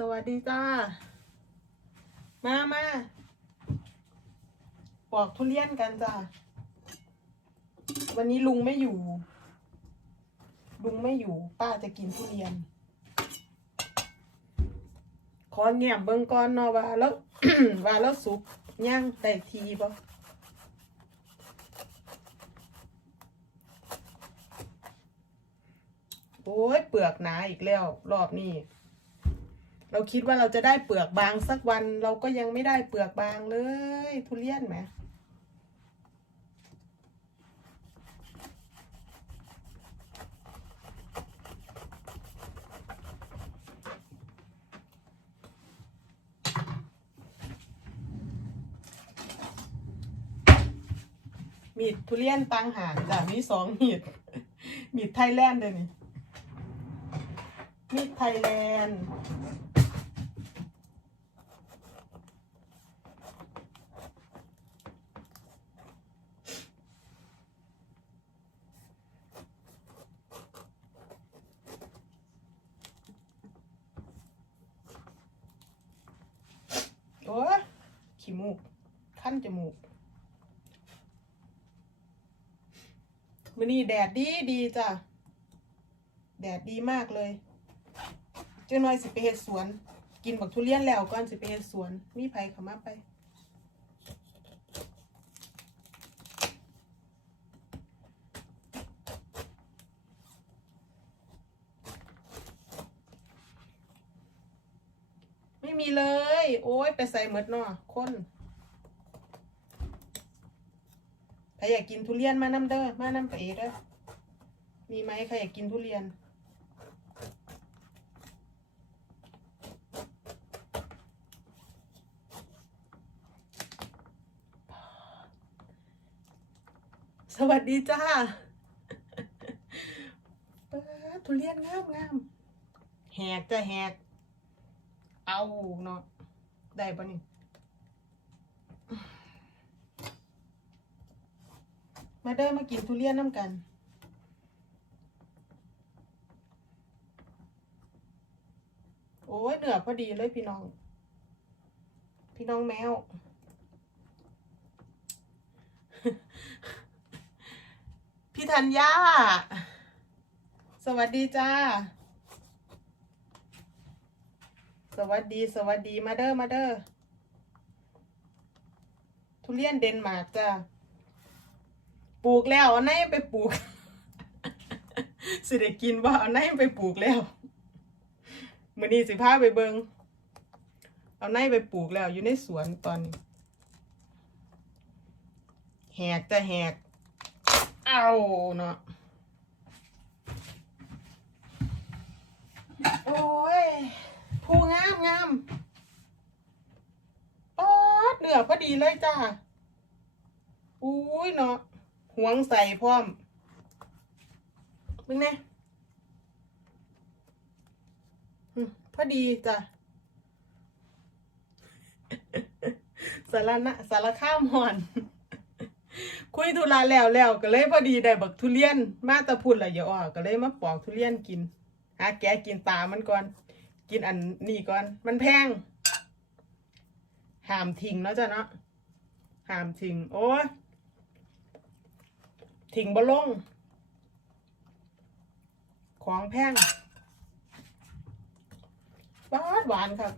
สวัสดีจ้า มามาปอกทุเรียนกันจ้า วันนี้ลุงไม่อยู่ ลุงไม่อยู่ ป้าจะกินทุเรียน ขอแง้มเบิ่งก่อนเนาะว่าแล้ว ว่าแล้วสุกย่างได้ทีบ่โอ้ยเปลือกหนาอีกแล้ว รอบนี้ เราคิดว่าเราจะได้เปลือกบางสักวัน เราก็ยังไม่ได้เปลือกบางเลย ทุเรียนไหมมีดทุเรียนตังหารจ้ะมีสองมีด มีดไทยแลนด์เลยนี่มีดไทยแลนด์ โอ้ยขี้มูก ขั้น จมูกมือนี้แดดดีดีจ้ะ แดดดีมากเลยเจ้าน้อยสิไปเฮ็ดสวน กินบักทุเรียนแล้วก่อนสิไปเฮ็ดสวน มีไผเข้ามาไป ไม่มีเลย โอ้ย ไปใส่หมดเนาะคนใค รอยากกินทุเรียนมานำเด้อมานำไปเอเด้อมีไหมใครอยากกินทุเรียน สวัสดีจ้าทุเรียนงามงามแหกจะแหก เอาเนาะได้ปะนี่ มาเด้อมากินทุเรียนน้ำกัน โอ้ยเหนือพอดีเลยพี่น้อง พี่น้องแมว พี่ธัญญา สวัสดีจ้า สวัสดีสวัสดีมาเด้อมาเด้อทุเรียนเดนมาร์กจ้า ปลูกแล้วเอาไหนไปปลูก สิได้กินว่าเอาไหนไปปลูกแล้วมื้อนี้สิพาไปเบิงเอาไหนไปปลูกแล้ว อยู่ในสวนตอนนี้แหกจะแหก เอาเนาะโอ้ยผู้งามงามป๊าดเนื้อพอดีเลยจ้า อุ้ยเนาะ หวงใส่พร้อมมึงเนี่ยพอดีจ้ะสารนะสารข้ามหอน คุยธุระแล้วแล้วก็เลยพอดีได้บักทุเรียน มาตะพุ่นละอย่าออกก็เลยมาปอกทุเรียนกินหาแกกินตามันก่อน กินอันนี้ก่อน มันแพงห้ามทิ้งเนาะจ้ะเนาะห้ามทิ้งโอ้ย ทิ้งบ่ลง ของแพงหวานหวานครับ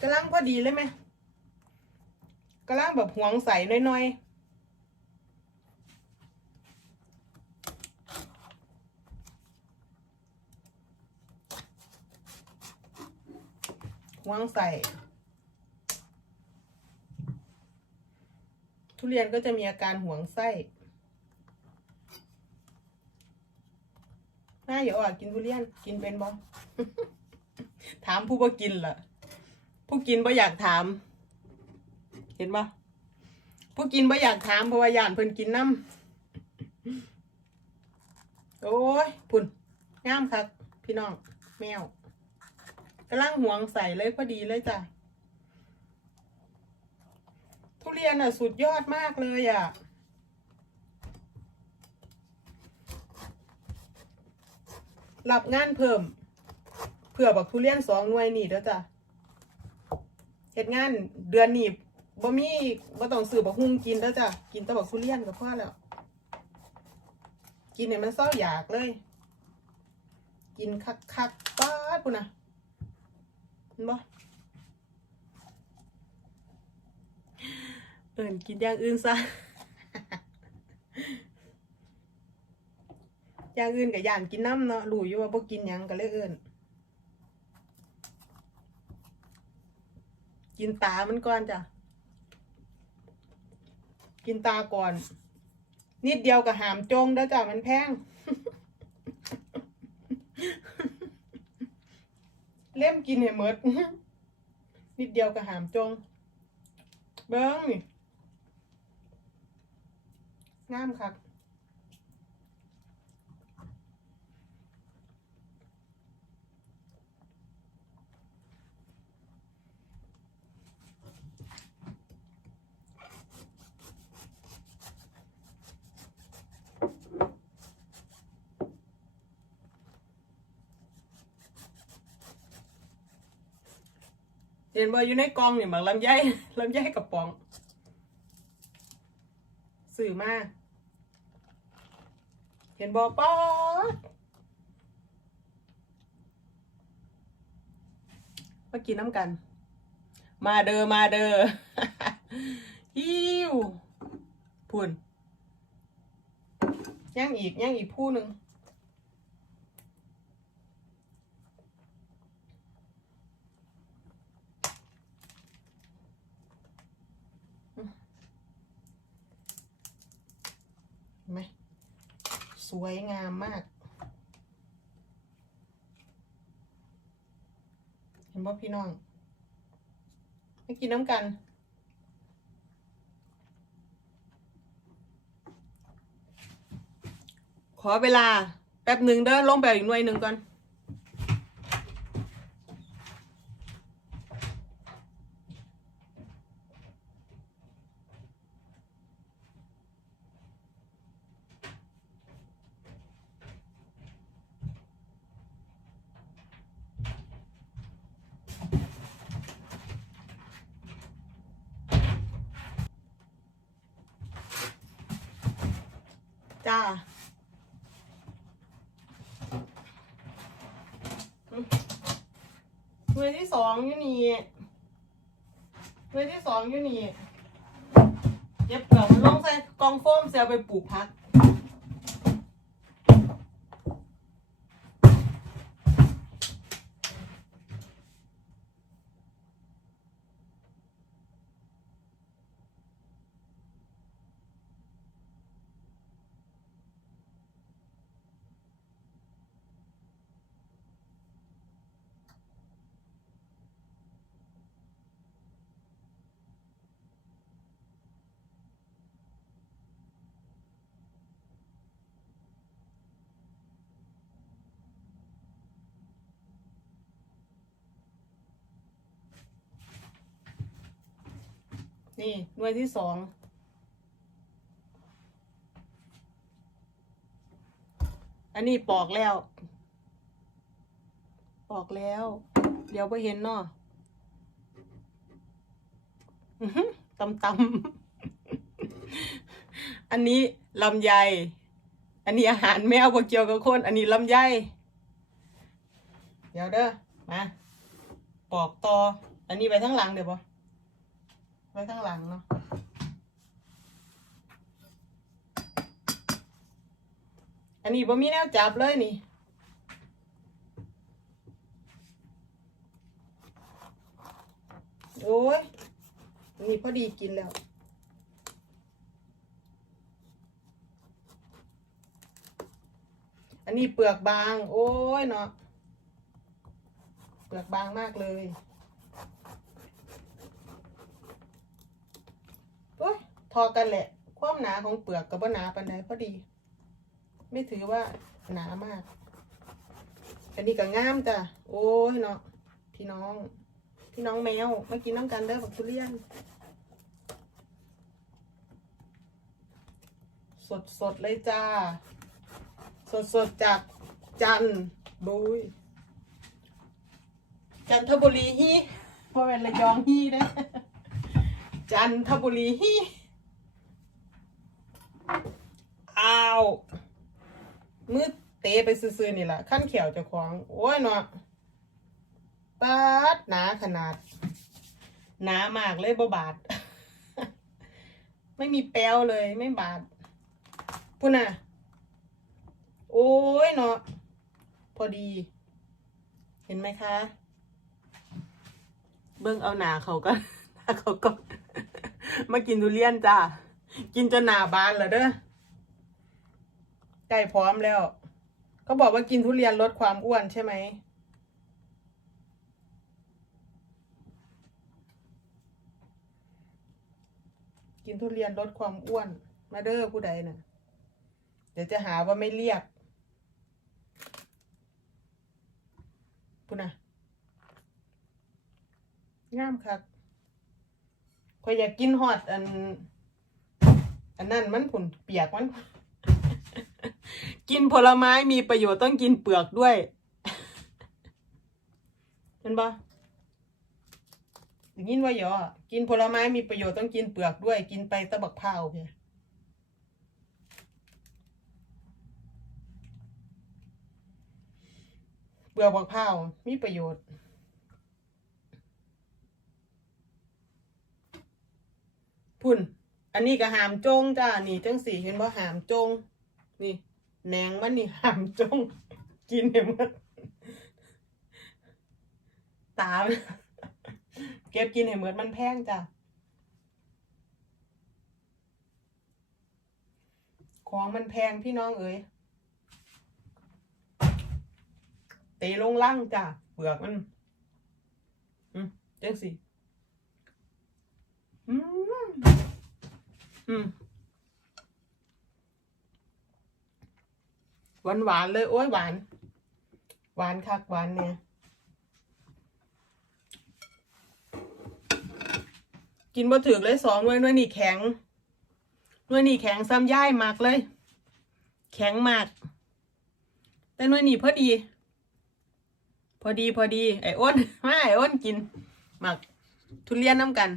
กำลังพอดีเลยไหมกำลังแบบหวงใส่น้อยๆหวงใส่ ทุเรียนก็จะมีอาการห่วงไส้น่าอย่าอะกินทุเรียน กินเป็นบ่ถามผู้บ่กินล่ะ ผู้กินบ่อยากถาม เห็นปะผู้กินบ่อยากถามเพราะว่าย่านเพิ่นกินน้ำโอ้ยพุ่นงามครับพี่น้องแมวกำลังห่วงใส่เลยพอดีเลยจ้ะ ทุเรียนอะสุดยอดมากเลยอะรับงานเพิ่มเพื่อบักทุเรียนสองหน่วยนี่เด้อจ้ะเฮ็ดงานเดือนนี้บ่มีบ่ต้องซื้อบักฮุ่งกินเด้อจ้ะ กินแต่บักทุเรียนก็พอแล้ว กินให้มันเศร้าอยากเลย กินคักคักป๊าดพุ่นนะเห็นบ่ เอิ่นกินอย่างอื่นซะ อย่างอื่นกับอย่านกินน้ำเนาะรู้อยู่ว่าบ่กินหยังก็เลยเอิ่นกินตามันก่อนจ้ะ กินตาก่อน นิดเดียวกับหามจงเด้อจ้ะมันแพง เล่มกินให้หมด นิดเดียวกับหามจง เบิ้งนี่ งามคักเห็นบ่อยู่ในกองนี่บักลำไยลำไยกระป๋องื่อมา เห็นบ่ป๊อดมากินน้ำกัน มาเดอมาเดออิวพูนย่างอีกย่างอีกผู้หนึ่งเห็นไหม สวยงามมาก เห็นบ่พี่น้องไม่กินน้ำกันขอเวลาแป๊บหนึ่งเด้อลงไปอีกหน่วยหนึ่งก่อน จ้าอืมหน่วยที่สองอยู่นี่หน่วยที่สองอยู่นี่เย็บเปลือกมันลงใส่กองโฟมเสียไปปลูกพัก นี่หน่วยที่สองอันนี้ปอกแล้ว ปอกแล้ว เดี๋ยวไปเห็นเนาะตำตำอันนี้ลำไย อันนี้อาหารแมวบ่เกี่ยวกับคน อันนี้ลำไย เดี๋ยวเด้อ มา ปอกต่อ อันนี้ไปทั้งหลังเดี๋ยวบ่ ไว้ข้างหลังเนาะอันนี้บ่มีแนวจับเลยนี่โอ้ยอันนี้พอดีกินแล้วอันนี้เปลือกบาง โอ้ยเนาะเปลือกบางมากเลย โอ้ยทอกันแหละ ความหนาของเปลือกกับว่าหนาปานใดพอดี ไม่ถือว่าหนามาก อันนี้ก็งามจ้ะ โอ้ยเนาะ พี่น้อง พี่น้องแมวมากินน้ำกันเด้อบักทุเรียน สดสดๆเลยจ้า สดสดๆจากจันทบุยจันทบุรีฮีเพราะเป็นระยองฮีนะจันทบุรีฮี อ้าวมือเตะไปซื่อๆนี่แหละขั้นเขียวจะของ โอ้ยเนาะปาดหนาขนาด หนามากเลยบ่บาด ไม่มีแป้วเลยไม่บาดพุ่นน่ะ โอ้ยเนาะพอดี เห็นไหมคะ เบิ่งเอาหนาเขาก็หนาเขาก็มากินทุเรียนจ้า กินจนหนาบานแล้วเด้อ ล้พร้อมแล้วเขาบอกว่ากินทุเรียนลดความอ้วนใช่ไหมกินทุเรียนลดความอ้วน มาเด้อผู้ใดน่ะ เดี๋ยวจะหาว่าไม่เรียกพูดนะงามคักข่อยอยากกินฮอดอัน อันนั้นมันผุนเปียกมัน กินผลไม้มีประโยชน์ต้องกินเปลือกด้วยเห็นปะอย่างนี้ว่าหยอกินผลไม้มีประโยชน์ต้องกินเปลือกด้วย กินไปตะบักเผาเพียเปลือกบักเผามีประโยชน์พุ่น อันนี้ก็หามจงจ้า นี่จังสี่เห็นว่าหามจง นี่ แหนงมันนี่หามจงกินเห็นมันตาเก็บกินเห็นเหมือนมันแพงจ้ะของมันแพงพี่น้องเอ๋ยตีลงล่างจ้ะเปลือกมันอืมจังสิอืมอืม หวานหวานๆเลย โอ้ยหวาน หวานคักหวานเนี่ย กินบ่ถึกเลยสองนวยนวยนี่แข็งนวยนี่แข็งซ้ำย่ายมากเลย แข็งมาก แต่นวยนี่พอดี พอดีพอดีไอ้อ้นมาไอ้อ้นกินหมักทุเรียนน้ำกัน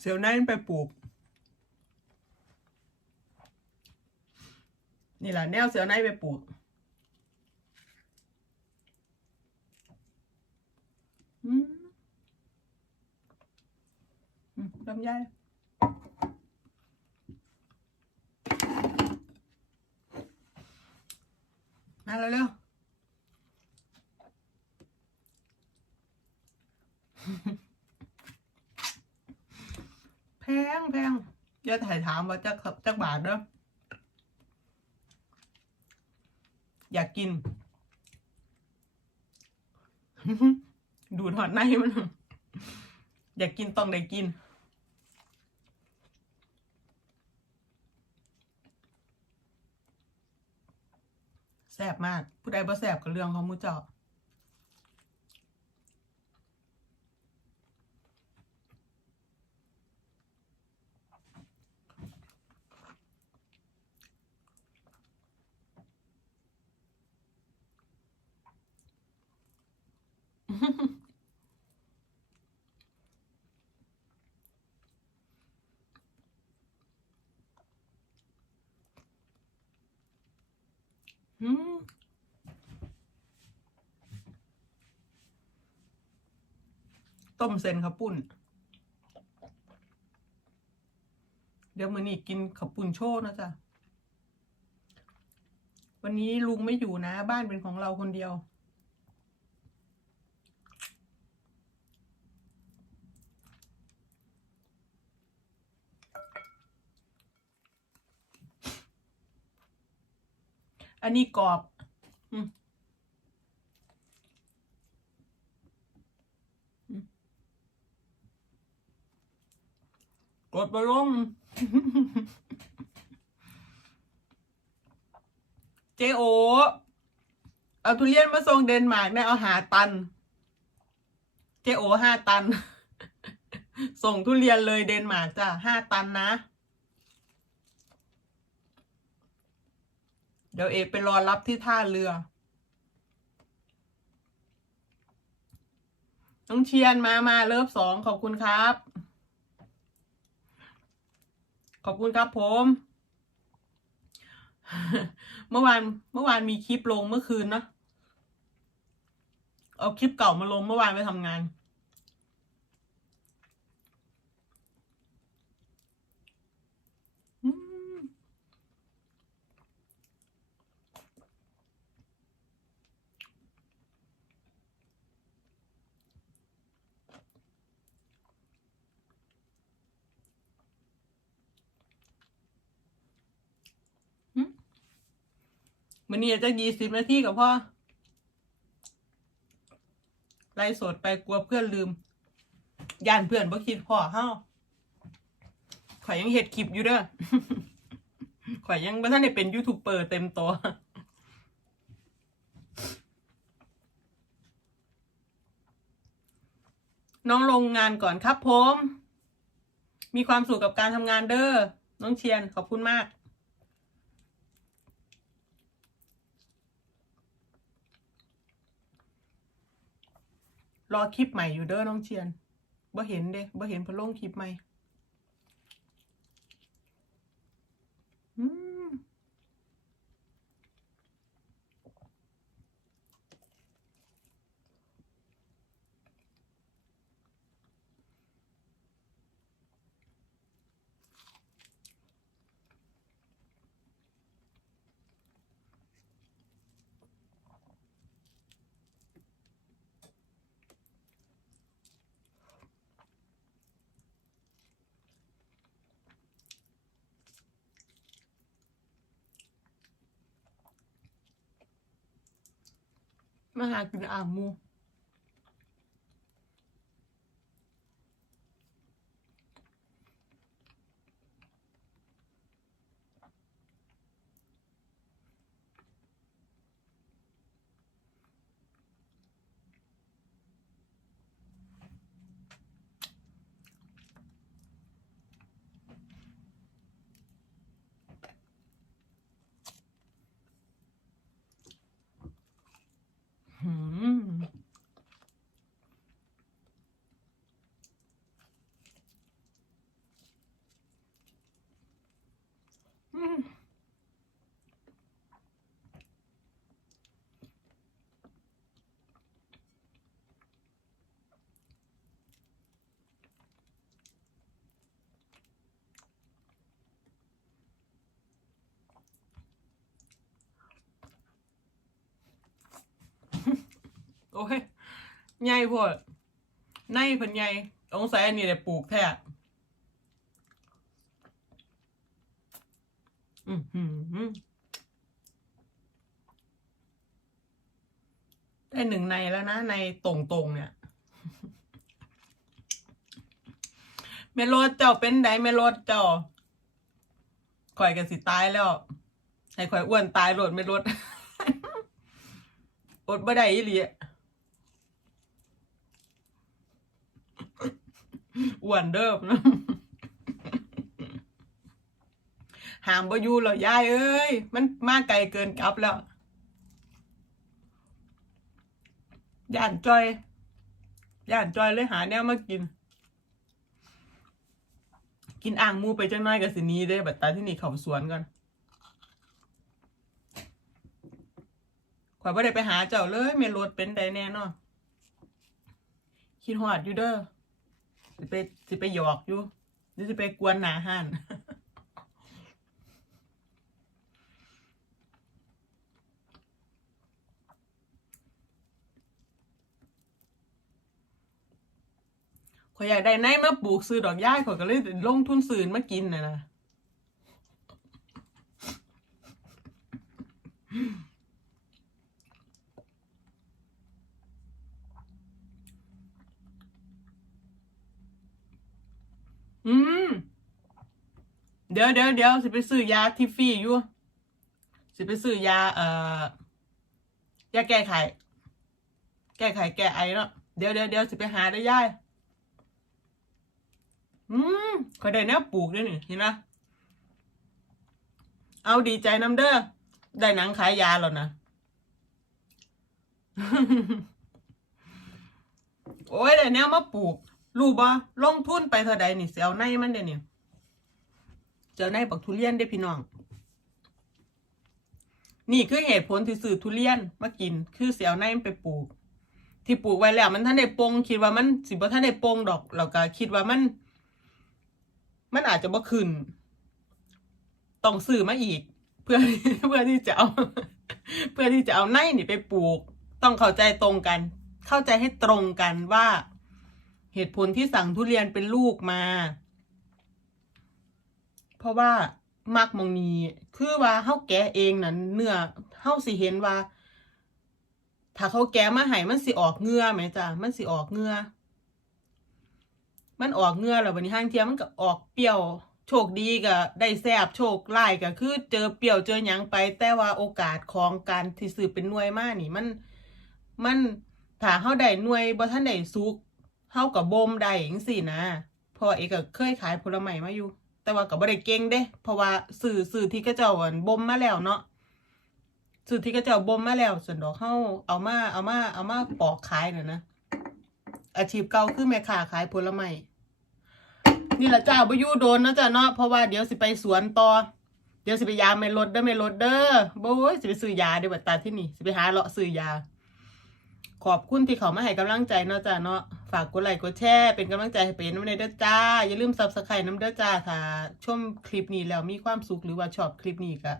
เสียวนั่นไปปลูก นี่แหละแนวเสียวในไปปลูกอืมอืมลำไยมาเร็วๆ แพงแพ งอย่าถ่ายถามว่าจักจักบาทเด้ออยากกิน ดูถอดในมัน อยากกินต้องได้กินแซ่บมาก ผู้ใดบ่แซ่บกับเรื่องของมูเจาะ อืมต้มเส้นข้าวปุ้นเดี๋ยวมื้อนี้กินข้าวปุ้นโชว์นะจ๊ะ วันนี้ลุงไม่อยู่นะ บ้านเป็นของเราคนเดียว อันนี้กรอบกดไปลง เจโอ เอาทุเรียนมาส่งเดนมาร์กเนี่เอาหาตัน เจโอห้าตัน ส่งทุเรียนเลยเดนมาร์กจ้ะห้าตันนะ เดี๋ยวเอไปรอรับที่ท่าเรือ น้องเชียนมามาเลิฟสองขอบคุณครับ ขอบคุณครับผม เมื่อวานเมื่อวานมีคลิปลงเมื่อคืนนะเอาคลิปเก่ามาลงเมื่อวานไปทำงาน อืม มันนี่จะยี่สิบนาทีกับพ่อไล่สดไปกลัวเพื่อนลืมย่านเพื่อนบ่คิดพ่อเฮาข่อยยังเฮ็ดคลิปอยู่เด้อข่อยยังบ่ทันได้เป็นยูทูบเบอร์เต็มตัวน้องลงงานก่อนครับผม มีความสุขกับการทำงานเด้อ น้องเชียนขอบคุณมาก รอคลิปใหม่อยู่เด้อน้องเชียนบ่เห็นเด้บ่เห็นพนลงคลิปใหม่อืม มาหากินอ่างหมู หืมอืมโอ้ยใหญ่โพดในเพิ่นใหญ่องศาอันนี้ได้ปลูกแท้อือหือได้หนึ่งในแล้วนะ ในตรงๆเนี่ยเมโลดเจ้าเป็นไดเมโลดเจ้าข่อยกันสิตายแล้วให้ข่อยอ้วนตายโลดไม่ลดอดบ่ได้อีหลี อ้วนเด้อหามบ่อยู่แล้วยายเอ้ย มันมาไกลเกินกลับแล้ว ย่านจอย ย่านจอยเลยหาแนวมากิน กินอ่างมูไปจังน้อยกับสินี้เด้บัดตาที่นี่เขาสวนก่อนข่อยบ่ได้ไปหาเจ้าเลยเมรถเป็นไดแน่นอนคิดฮอดอยู่เด้อ สิไปสิไปหยอกอยู่หรือสิไปกวนหนาห้านข่อยอยากได้ในมาปลูกซื้อดอกย่าข่อยก็เลยลงทุนซื้อมากินน่ะนะ อืม เดี๋ยวเดี๋ยวเดี๋ยวสิไปซื้อยาทิฟฟี่อยู่ สิไปซื้อยา เอ่อยาแก้ไข แก้ไขแก้ไอเนาะ เดี๋ยวเดี๋ยวเดี๋ยวสิไปหาได้ย่าย อืมก็ได้แนวปลูกด้วยนี่เห็นนะเอาดีใจน้ำเด้อ ได้หนังขายยาแล้วนะ โอ้ยได้แนวมาปลูก รู้บ่ลงทุนไปเท่าใดนี่เสียวในมันเด้เนี่ยเจ้าในบักทุเรียนได้พี่น้อง นี่คือเหตุผลที่ซื้อทุเรียนมากิน คือเสียวในมันไปปลูก ที่ปลูกไว้แล้วมันท่านได้ปงคิดว่ามันสิบ่ท่านได้ปงดอกแล้วก็คิดว่ามัน มันอาจจะบ่ขึ้นต้องซื้อมาอีก เพื่อเพื่อที่จะเอา เพื่อที่จะเอาในนี่ไปปลูก ต้องเข้าใจตรงกัน เข้าใจให้ตรงกันว่า เหตุผลที่สั่งทุเรียนเป็นลูกมา เพราะว่ามักมองนีคือว่าเฮาแกะเองนั้นเนื้อเฮาสิเห็นว่า ถ้าเขาแกะมาให้มันสิออกเงื่อไหมจ้ะมันสิออกเงื่อมันออกเงื่อแล้ววันนี้ห้างเทียมมันก็ออกเปรี้ยวโชคดีก็ได้แซบโชคร้ายก็คือเจอเปรี้ยวเจอหยังไป แต่ว่าโอกาสของการที่ซื้อเป็นหน่วยมากนี่มันมันถ้าเฮาได้หน่วยบ่ทันได้สุก เฮาก็บ่มได้จังซี่นะเพราะว่าเอกก็เคยขายผลไม้มาอยู่ แต่ว่าก็บ่ได้เก่งเด้ เพราะว่าสื่อสื่อที่เขาเจ้ากันบ่มมาแล้วเนาะสื่อที่เขาเจ้าบ่มมาแล้วส่วนดอกเฮาเอามาเอามาเอามาปอกขายน่ะนะอาชีพเก่าคือแม่ค้าขายผลไม้นี่ละจ้าบ่อยู่โดนนะจ้ะเนาะเพราะว่าเดี๋ยวสิไปสวนต่อเดี๋ยวสิไปยาไม่ลดเด้อไม่ลดเด้อบ้ยสิไปซื้อยาเดี๋ยวบัดตาที่นี่สิไปหาเลาะซื้อยา ขอบคุณที่เขามาให้กำลังใจเนาะจ้าเนาะฝากกดไลค์กดแชร์เป็นกำลังใจให้เป็นน้ำเนเด้อจ้า อย่าลืมซับสไครต์น้ำเด้อจ้าถ้าชมคลิปนี้แล้วมีความสุขหรือว่าชอบคลิปนี้ก็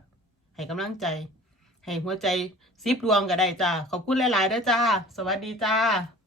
ให้กำลังใจ ให้หัวใจซิบดวงก็ได้จ้าขอบคุณหลายๆเด้อจ้า สวัสดีจ้า